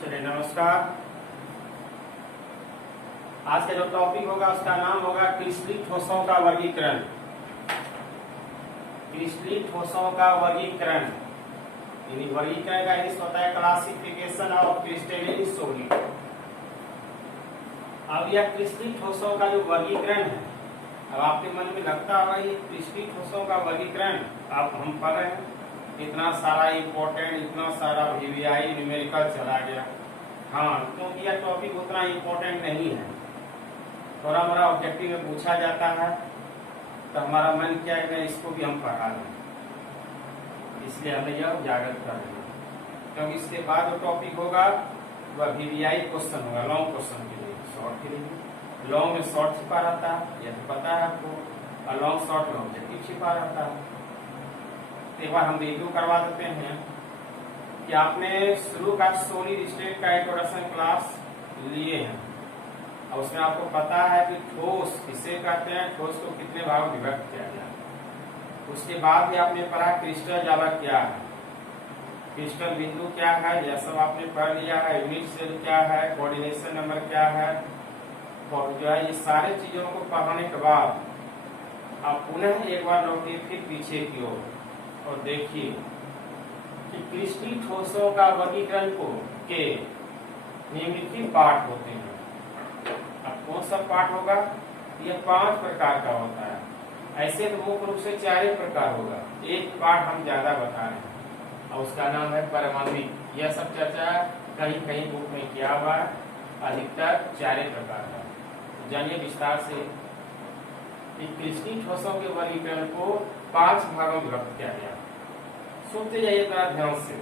चलिए नमस्कार। आज का जो टॉपिक होगा उसका नाम होगा क्रिस्टलीय ठोसों का वर्गीकरण। क्रिस्टलीय ठोसों का वर्गीकरण यानी वर्गीकरण का इंग्लिश होता है क्लासिफिकेशन ऑफ क्रिस्टलीन सॉलिड। अब यह क्रिस्टलीय ठोसों का जो वर्गीकरण है, अब आपके मन में लगता होगा ये क्रिस्टलीय ठोसों का वर्गीकरण आप हम पढ़ रहे हैं, इतना सारा इम्पोर्टेंट, इतना सारा VVI न्यूमेरिकल चला गया। हाँ, क्योंकि यह टॉपिक उतना इम्पोर्टेंट नहीं है, थोड़ा मोड़ा ऑब्जेक्टिव में पूछा जाता है तो हमारा मन क्या है इसको भी हम पढ़ा लें, इसलिए हमें यह उजागर कर रहे हैं। क्योंकि इसके बाद जो टॉपिक होगा वह VVI क्वेश्चन होगा, लॉन्ग क्वेश्चन के लिए, शॉर्ट के लिए। लॉन्ग में शॉर्ट छिपा रहता है, यह तो पता है आपको, और लॉन्ग शॉर्ट में ऑब्जेक्टिव छिपा रहता है। एक बार हम रिव्यू करवा देते हैं कि आपने शुरू का सॉलिड स्टेट का इंट्रोडक्शन क्लास लिए हैं और उसमें आपको पता है कि ठोस किसे कहते हैं, ठोस को कितने भागों में विभक्त किया गया। उसके बाद भी आपने पढ़ा क्रिस्टल जालक क्या है, क्रिस्टल बिंदु क्या है, यह सब आपने पढ़ लिया है। यूनिट सेल क्या है, कोऑर्डिनेशन नंबर क्या है, और जो है ये सारे चीजों को पढ़ने के बाद आप पुनः एक बार लौटिए फिर पीछे की ओर और देखिए कि क्रिस्टलीय ठोसों का वर्गीकरण को के निम्नलिखित पार्ट होते हैं। अब कौन सा पार्ट होगा? यह 5 प्रकार का होता है। ऐसे तो मुख्य रूप से 4 प्रकार होगा, एक पार्ट हम ज्यादा बता रहे हैं और उसका नाम है परमाणुविक। यह सब चर्चा कहीं कहीं बुक में किया हुआ है, अधिकतर 4 प्रकार का। जानिए विस्तार से क्रिस्टलीय ठोसों के वर्गीकरण को 5 भागों में विभक्त किया गया। सुनते जाइए थोड़ा ध्यान से,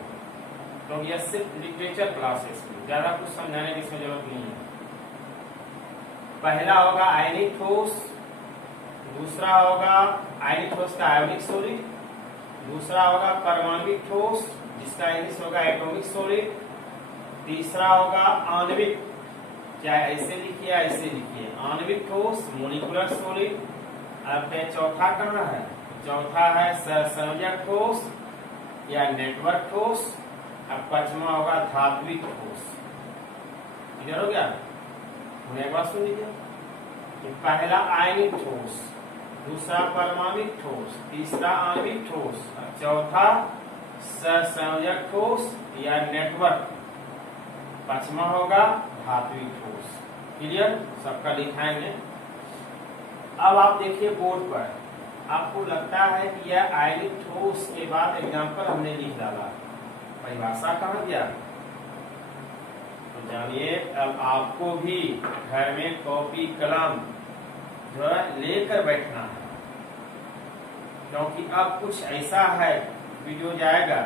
क्योंकि यह सिर्फ लिटरेचर क्लासेस में ज्यादा कुछ समझाने की इसमें जरूरत नहीं है। पहला होगा आयनिक ठोस, दूसरा होगा आयनिक ठोस का आयोनिक सॉलिड, दूसरा होगा परमाणुविक ठोस जिसका इंग्लिश होगा एटॉमिक सॉलिड, तीसरा होगा आणविक, चाहे ऐसे लिखिए ऐसे लिखिए, आणविक ठोस मोलिकुलर सॉलिड। अब चौथा करना है, चौथा है सहसंयोजक ठोस या नेटवर्क ठोस। अब 5वां होगा धात्विक ठोस। क्लियर हो गया? एक बार सुन लीजिए, पहला आयनिक ठोस, दूसरा परमाणुविक ठोस, तीसरा आणविक ठोस, चौथा सहसंयोजक ठोस या नेटवर्क, 5वां होगा धात्विक ठोस। क्लियर? सबका लिखाएंगे। अब आप देखिए बोर्ड पर, आपको लगता है कि यह आयनिक ठोस के बाद एग्जाम्पल हमने लिख डाला, परिभाषा कहाँ गया? तो जानिए अब आपको भी घर में कॉपी कलम जो है लेकर बैठना है, क्योंकि अब कुछ ऐसा है वीडियो जाएगा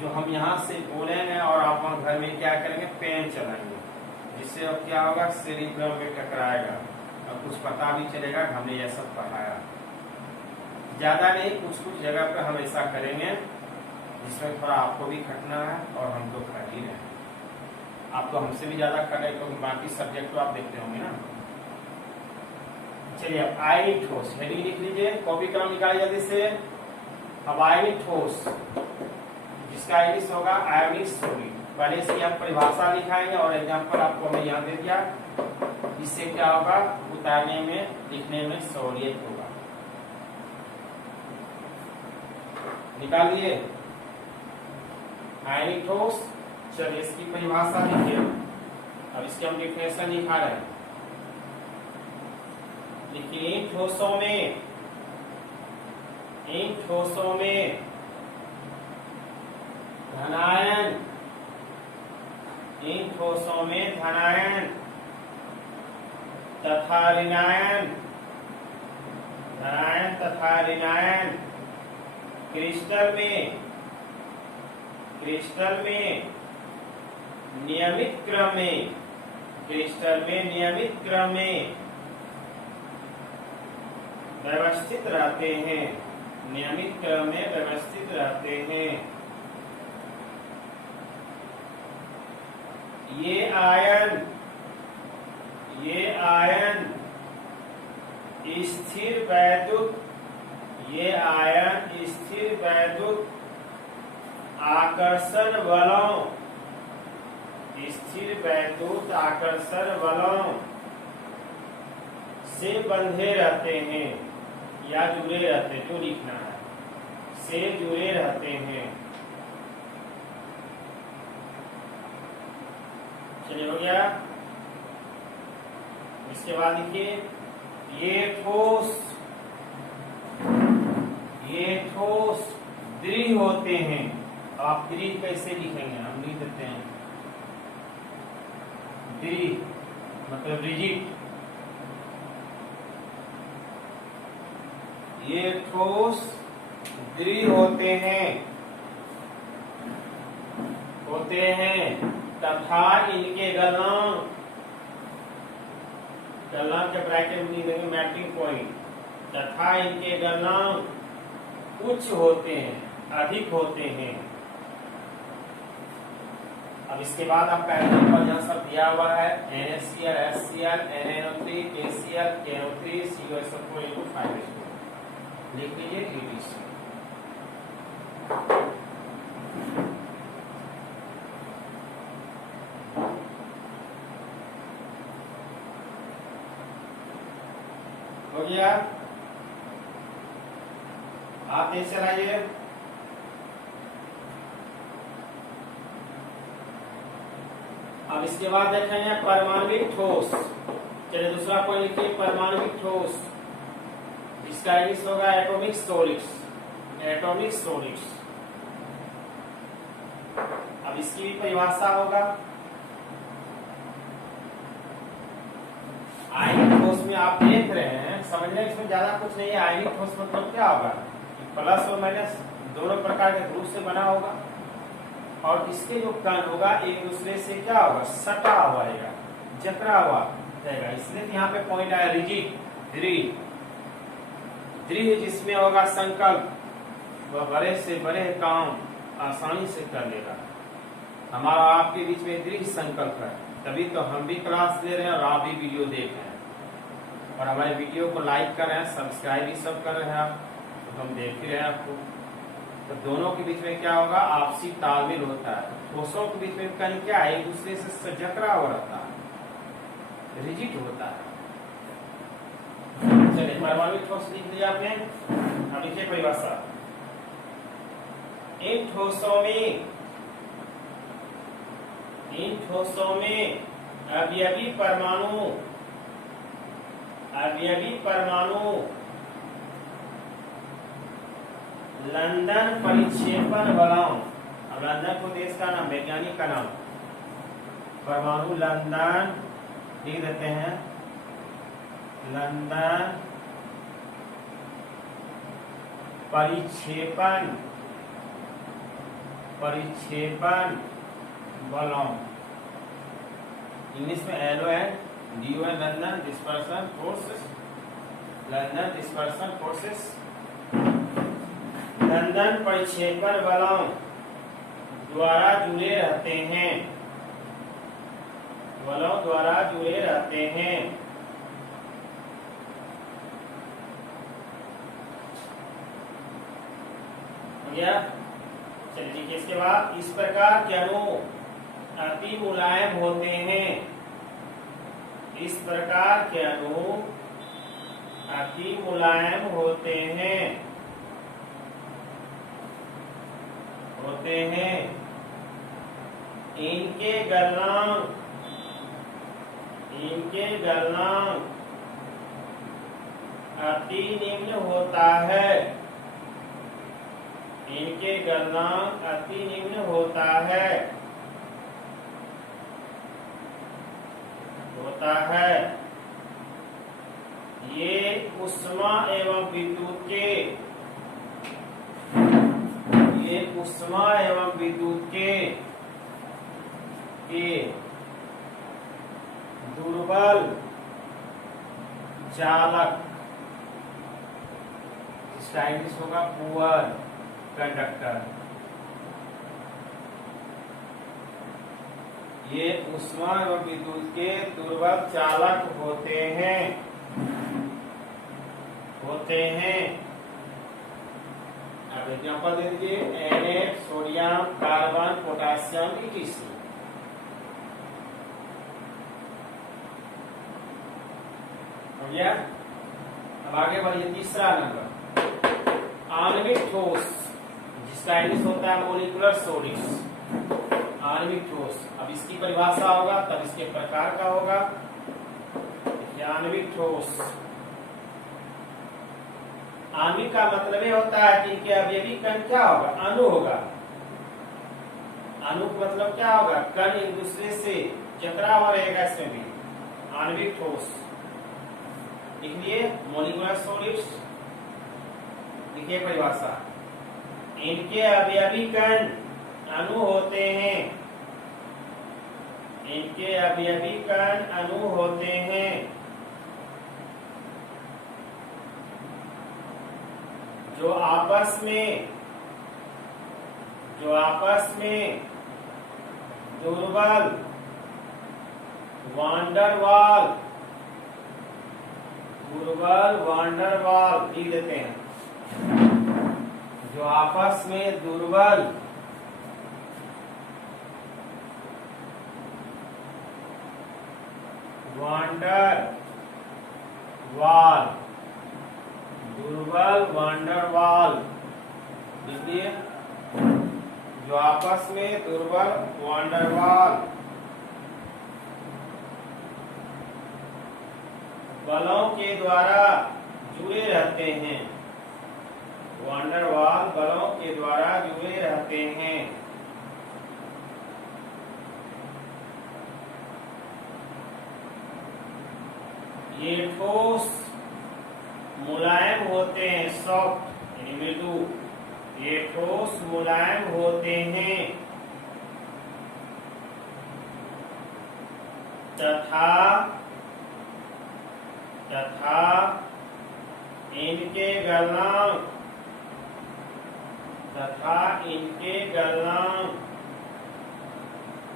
जो हम यहाँ से बोलेंगे और आप घर में क्या करेंगे, पेन चलाएंगे, जिससे अब क्या होगा, सेरिब्रम में टकराएगा और कुछ पता भी चलेगा कि हमने यह सब पढ़ाया। ज्यादा नहीं, कुछ कुछ जगह पर हम ऐसा करेंगे जिसमें थोड़ा आपको भी खटना है और हम तो खट ही रहे हैं। आप तो हमसे भी ज्यादा खट रहे, क्योंकि बाकी सब्जेक्ट तो आप देखते होंगे ना। चलिए अब आयनिक ठोस हेडिंग लिख लीजिए, कॉपी कलम निकालिए जल्दी से। अब आयनिक ठोस जिसका इंग्लिश होगा आयोनिक सॉलिड, पहले से हम परिभाषा लिखाएंगे और एग्जाम्पल आपको हमने यहाँ दे दिया, इससे क्या होगा, उतारने में लिखने में सहूलियत होगा। निकालिए आयनिक ठोस। चलिए इसकी परिभाषा लिखिए। अब इसके हम डिफिनेशन लिखा रहे हैं। लिखिए इन ठोसों में धनायन, इन ठोसों में धनायन तथा ऋणायन, धनायन तथा ऋणायन क्रिस्टल में नियमित क्रम में, क्रिस्टल में नियमित क्रम में व्यवस्थित रहते हैं, नियमित क्रम में व्यवस्थित रहते हैं। ये आयन स्थिर वैद्युत, ये आयन स्थिर वैद्युत आकर्षण बलों स्थिर वैद्युत आकर्षण बलों से बंधे रहते हैं या जुड़े रहते हैं, जो लिखना है, से जुड़े रहते हैं। चलिए हो गया। इसके बाद लिखिए ये ठोस दृढ़ होते हैं। आप दृढ़ कैसे लिखेंगे? हम लिख देते हैं दृढ़ मतलब रिजिड। ये ठोस दृढ़ होते हैं तथा इनके गलनांक के ब्रैकेट में लिख देंगे मैल्टिंग पॉइंट, तथा इनके गलनांक उच्च होते हैं, अधिक होते हैं। अब इसके बाद आपका एग्जाम्पल यहाँ सब दिया हुआ है NaCl, HCl, NaNO3, KCl, KNO3, CuSO4 5H2 लिख लीजिए EDC। हो गया। आप देख चलाइए। अब इसके बाद देखेंगे परमाणविक ठोस। चलिए दूसरा पॉइंट लिखिए परमाणविक ठोस। इसका इंग्लिश होगा एटॉमिक सॉलिड्स। Atomic solids. अब इसकी भी परिभाषा होगा। आयनिक ठोस में आप देख रहे हैं, समझने इसमें ज्यादा कुछ नहीं है। आयनिक ठोस मतलब क्या होगा? प्लस और माइनस दोनों प्रकार के ध्रुव से बना होगा और इसके जो कण होगा एक दूसरे से क्या होगा? सटा हुआ रहेगा, जकड़ा हुआ रहेगा। इसलिए यहाँ पे पॉइंट आया रिजिड, दृढ़। दृढ़ जिसमें होगा संकल्प, वह बड़े से बड़े काम आसानी से कर लेगा। हमारा आपके बीच में दृढ़ संकल्प है, तभी तो हम भी क्लास ले रहे हैं और आप भी वीडियो देख रहे हैं और हमारे वीडियो को लाइक कर रहे हैं, सब्सक्राइब भी सब कर रहे हैं आप, तो हम देख ही रहे हैं आपको। तो दोनों के बीच में क्या होगा? आपसी तालमेल होता है। ठोसों के बीच में कण क्या है? एक दूसरे से जकड़ा हुआ रहता है, रिजिड होता है। चलिए परमाणविक ठोस लिख दिया आपने। अब लिखिए परिभाषा। इन ठोसों में अवयवी परमाणु लंदन परिक्षेपण बलों। अब लंदन को देश का नाम, वैज्ञानिक का नाम, परमाणु लंदन लिख देते हैं। लंदन परिक्षेपण बलों। इंग्लिश में LON DON London dispersion forces. London dispersion forces. London परिक्षेपण बलों द्वारा जुड़े रहते हैं। बलों द्वारा जुड़े रहते हैं। हो गया। चलिए इसके बाद इस प्रकार के अणु अति मुलायम होते हैं। इस प्रकार के अणु अति मुलायम होते हैं। इनके गलनांक अति निम्न होता है। इनके गलनांक अति निम्न होता है। ये ऊष्मा एवं विद्युत के दुर्बल चालक, इसका इंग्लिश होगा पुअर कंडक्टर। ये ऊष्मा एवं विद्युत के दुर्बल चालक होते हैं। अब एग्जाम्पल दे दीजिए। Na sodium, carbon, potassium, ETC। हो गया। अब आगे बढ़िए तीसरा नंबर, आणविक ठोस, जिसका इंग्लिश होता है मोलिकुलर सॉलिड्स। आणविक ठोस, अब इसकी परिभाषा होगा तब इसके प्रकार का होगा। आणविक ठोस, आणविक का मतलब ये होता है कि इनके अवयवी कण क्या होगा, अणु होगा। अणु मतलब क्या होगा, कण एक दूसरे से टकरा हुआ रहेगा, इसमें भी आणविक ठोस। इसलिए मोलिकुलर सॉलिड्स, देखिए परिभाषा, इनके अवयवी कण अणु होते हैं, इनके अवयवी कण अणु होते हैं जो आपस में दुर्बल वांडरवाल लिख देते हैं, जो आपस में दुर्बल वांडरवाल देखिए, जो आपस में दुर्बल वांडरवाल बलों के द्वारा जुड़े रहते हैं, वांडरवाल बलों के द्वारा जुड़े रहते हैं। ये ठोस मुलायम होते हैं, सॉफ्ट यानी मृदु। ये ठोस मुलायम होते हैं तथा इनके गलनांक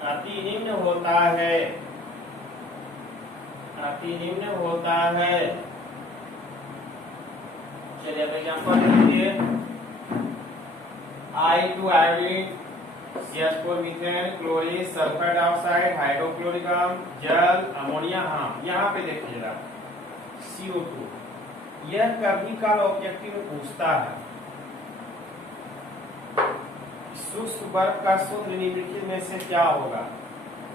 अति निम्न होता है। चलिए अब एग्जांपल देखिए, I2 iodine, CH4 methane, chlorine, sulphur dioxide, hydrochloric अम्ल, जल, अमोनिया। हाँ, यहाँ पे देखिएगा CO2, यह कभी काल ऑब्जेक्टिव में पूछता है, शुष्क बर्फ का सूत्र निम्नलिखित में से क्या होगा।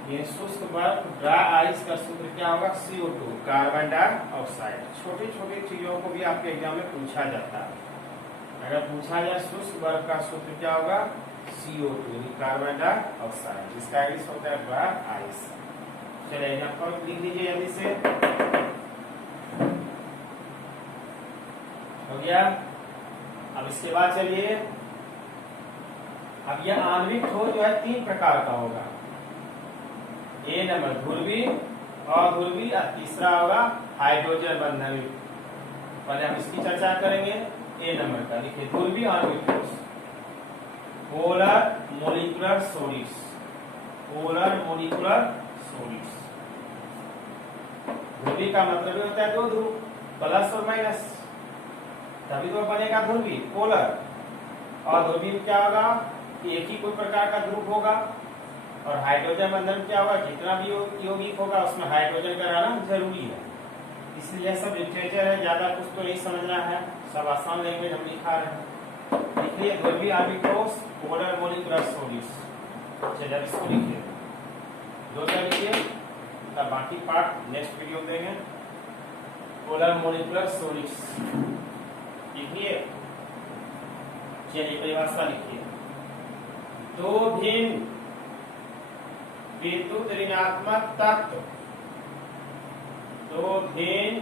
ये शुष्क बर्फ ड्राई आइस का सूत्र क्या होगा, CO2, कार्बन डाइऑक्साइड। छोटी छोटी चीजों को भी आपके एग्जाम में पूछा जाता है। अगर पूछा जाए शुष्क बर्फ का सूत्र क्या होगा, CO2 कार्बन डाइऑक्साइड, जिसका इंग्लिश होता है ड्राई आइस। चलिए एग्जांपल लिख लीजिए जल्दी से, हो गया। अब इसके बाद चलिए, अब यह आणविक ठोस जो है 3 प्रकार का होगा। ए नंबर ध्रुवी, अध्रुवी, और तीसरा होगा हाइड्रोजन बंधन। पहले हम इसकी चर्चा करेंगे। ए नंबर का लिखिए, ध्रुवी आणविक ठोस, polar molecular solids, polar molecular solids. ध्रुवी का मतलब होता है 2 ध्रुव, प्लस और माइनस, तभी तो बनेगा ध्रुवी, पोलर। और ध्रुवी में क्या होगा, एक ही कोई प्रकार का ध्रुव होगा। और हाइड्रोजन बंधन क्या होगा, जितना भी यौगिक होगा उसमें हाइड्रोजन का रहना जरूरी है। इसलिए सब लिटरेचर है, ज्यादा कुछ तो नहीं समझना है, सब आसान लैंग्वेज हम लिखा रहे हैं। इसलिए ध्रुवी आणविक ठोस, पोलर मोलिकुलर सॉलिड्स। चलिए इसको लिखिए, 2 लिखिए, तब बाकी पार्ट नेक्स्ट वीडियो देंगे। पोलर मोलिकुलर सॉलिड्स लिखिए। चलिए परिभाषा लिखिए, 2 भिन्न विद्युत ऋणात्मक तत्व, 2 भिन्न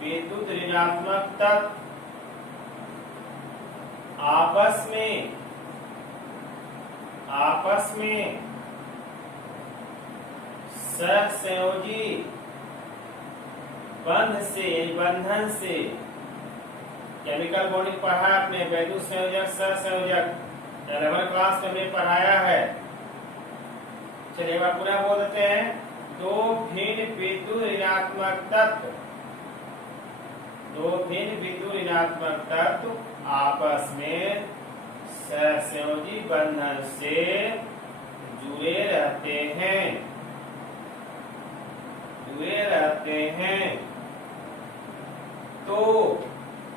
विद्युत ऋणात्मक तत्व आपस में सहसंयोजी बंधन से, केमिकल बॉन्डिंग पढ़ा आपने, वैद्युत संयोजक, सहसंयोजक 11वीं क्लास में हमने पढ़ाया है। चलिए एक बार पुनः बोल देते हैं, 2 भिन्न विद्युत ऋणात्मक तत्व, 2 भिन्न विद्युत ऋणात्मक तत्व आपस में सहसंयोजी बंधन से जुड़े रहते हैं। तो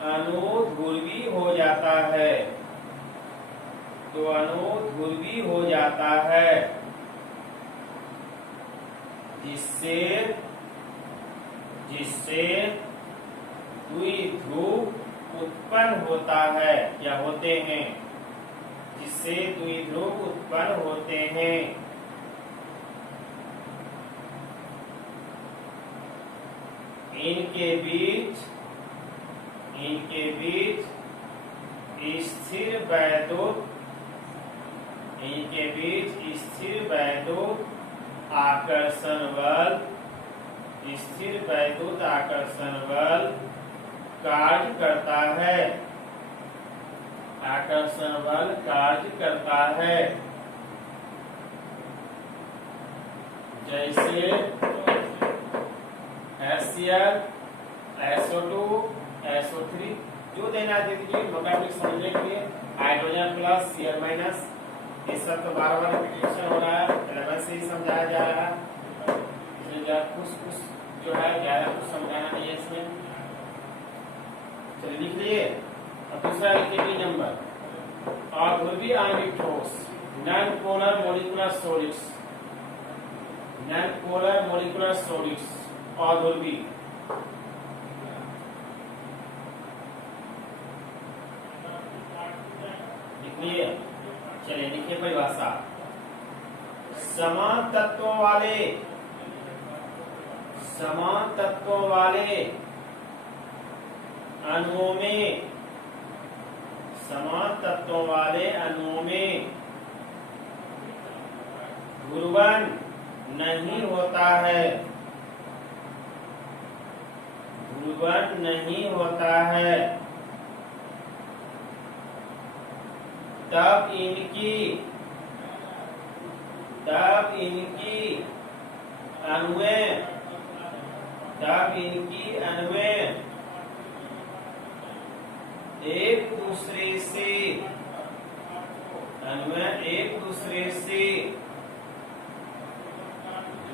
अनुध्रुवी हो जाता है, तो अनुध्रुवी हो जाता है, जिससे द्विध्रुव उत्पन्न होता है या होते हैं, जिससे द्विध्रुव उत्पन्न होते हैं। इनके बीच स्थिर वैद्युत आकर्षण बल कार्य करता है, जैसे HCl, SO2, SO3 जो देना दे दीजिए मोटाफिक समझने के लिए। हाइड्रोजन प्लस Cl माइनस, ये सब तो बार रिपीटेशन हो रहा है, 11 से ही समझाया जा रहा है, इसलिए कुछ जो है ज्यादा कुछ समझाना नहीं है इसमें। चलिए लिख लिए। अब दूसरा लिखिए बी नंबर, अध्रुवीय आणविक ठोस, नॉन पोलर मॉलिक्यूलर सॉलिड्स, अध्रुवीय। लिखिए, चलिए लिखिए परिभाषा। समान तत्वों वाले अणुओं में ध्रुवण नहीं होता है, तब इनकी अणुएं एक दूसरे से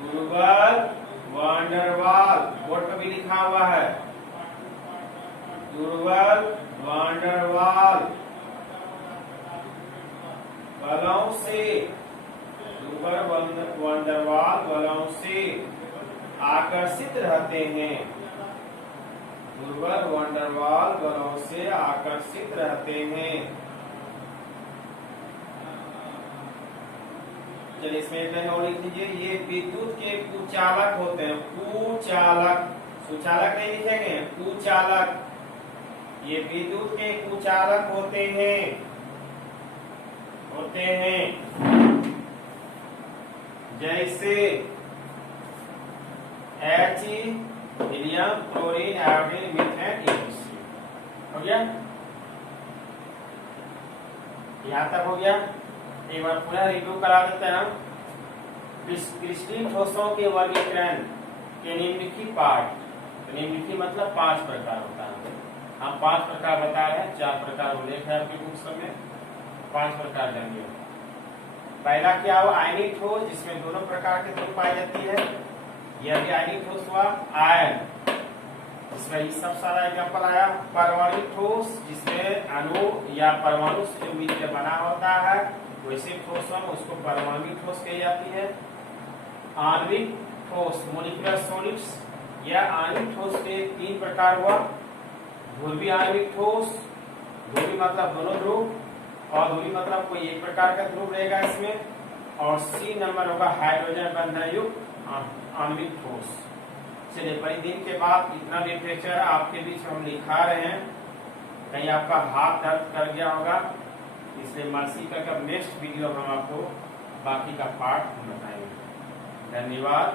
ध्रुवल वांडरवाल, बोर्ड पर भी लिखा हुआ है, ध्रुवल वांडरवाल बलों से आकर्षित रहते हैं, ध्रुवल वांडरवाल बलों से आकर्षित रहते हैं। चलिए इसमें एक लाइन और लिख लीजिए, ये विद्युत के कुचालक होते हैं, सुचालक नहीं लिखेंगे, कुचालक, ये विद्युत के कुचालक होते हैं, जैसे H, helium, chlorine, iodine, methane, हो गया, यहाँ तक हो गया। एक बार पुनः रिव्यू करा देते हैं हम। क्रिस्टलीन ठोसों के वर्गीकरण के निम्नलिखित पाठ, निम्नलिखित मतलब 5 प्रकार होता है, हम 5 प्रकार बता रहे हैं, 4 प्रकार उल्लेख है आपके बुक्स में, 5 प्रकार जानिए। पहला क्या हुआ, आयनिक ठोस, जिसमें दोनों प्रकार के ध्रुव पाई जाती है, यह भी आयनिक ठोस हुआ। आयन, जिसमें ये सब सारा एग्जाम्पल आया। परमाणु ठोस, जिसमें अणु या परमाणु से जो मिलकर बना होता है, वैसे ठोसों में उसको परमाणु ठोस कही जाती है। आणविक ठोस, मॉलिक्यूलर सॉलिड्स, यह आणविक ठोस के 3 प्रकार हुआ। ध्रुवीय आणविक ठोस, ध्रुवीय मतलब दोनों ध्रुव, और ध्रुवीय मतलब कोई एक प्रकार का ध्रुव रहेगा इसमें। और C नंबर होगा हाइड्रोजन बंधन युक्त आणविक ठोस। चलिए, बड़े दिन के बाद इतना लिटरेचर आपके बीच हम लिखा रहे हैं, कहीं आपका हाथ दर्द कर गया होगा, इसलिए मर्सी का नेक्स्ट वीडियो हम आपको बाकी का पार्ट बताएंगे। धन्यवाद।